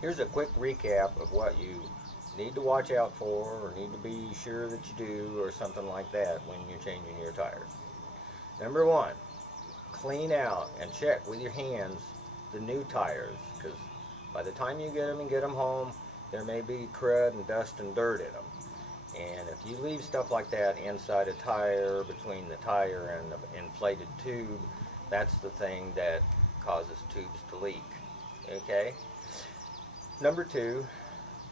Here's a quick recap of what you need to watch out for, or need to be sure that you do, or something like that when you're changing your tires. Number one, clean out and check with your hands the new tires, because by the time you get them and get them home, there may be crud and dust and dirt in them. And if you leave stuff like that inside a tire, between the tire and the inflated tube, that's the thing that causes tubes to leak. Okay? Number two,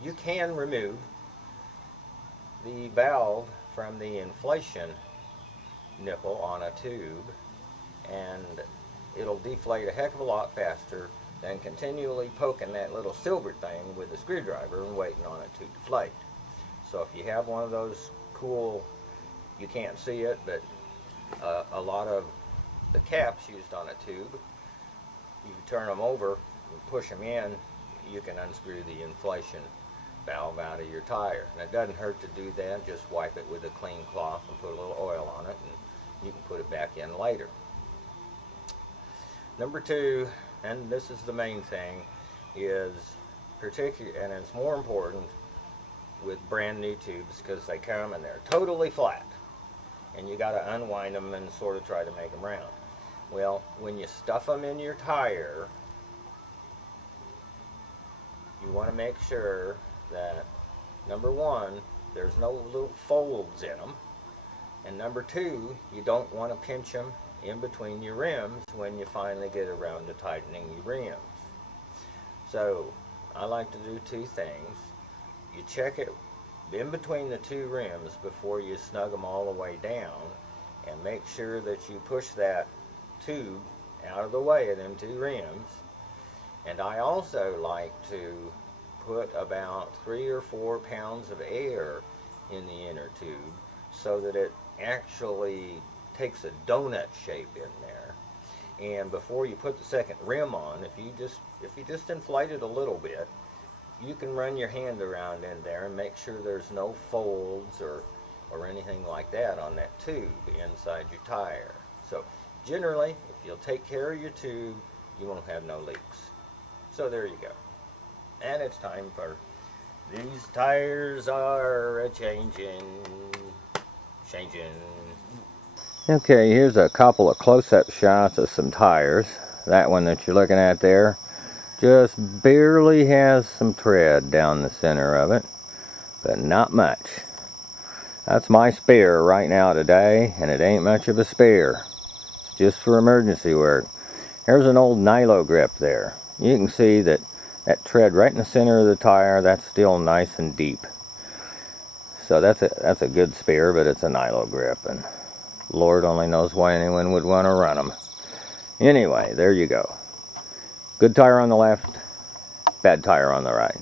you can remove the valve from the inflation nipple on a tube, and it'll deflate a heck of a lot faster than continually poking that little silver thing with a screwdriver and waiting on it to deflate. So if you have one of those cool, you can't see it, but a lot of the caps used on a tube, you turn them over and push them in, you can unscrew the inflation valve out of your tire. And it doesn't hurt to do that. Just wipe it with a clean cloth and put a little oil on it, and you can put it back in later. Number two, and this is the main thing, is particular, and it's more important with brand new tubes, because they come and they're totally flat, and you got to unwind them and sort of try to make them round. Well, when you stuff them in your tire, you want to make sure that, number one, there's no little folds in them, and number two, you don't want to pinch them in between your rims when you finally get around to tightening your rims. So I like to do two things. You check it in between the two rims before you snug them all the way down, and make sure that you push that tube out of the way of them two rims. And I also like to put about 3 or 4 pounds of air in the inner tube, so that it actually takes a donut shape in there. And before you put the second rim on, if you just inflate it a little bit, you can run your hand around in there and make sure there's no folds or anything like that on that tube inside your tire. So generally, if you'll take care of your tube, you won't have no leaks. So there you go. And it's time for these tires are a-changing. Okay, here's a couple of close-up shots of some tires. That one that you're looking at there just barely has some tread down the center of it, but not much. That's my spare right now today, and it ain't much of a spare. It's just for emergency work. Here's an old nylon grip there. You can see that tread right in the center of the tire, that's still nice and deep. So that's a good spare, but it's a nylon grip, and Lord only knows why anyone would want to run them. Anyway, there you go. Good tire on the left, bad tire on the right.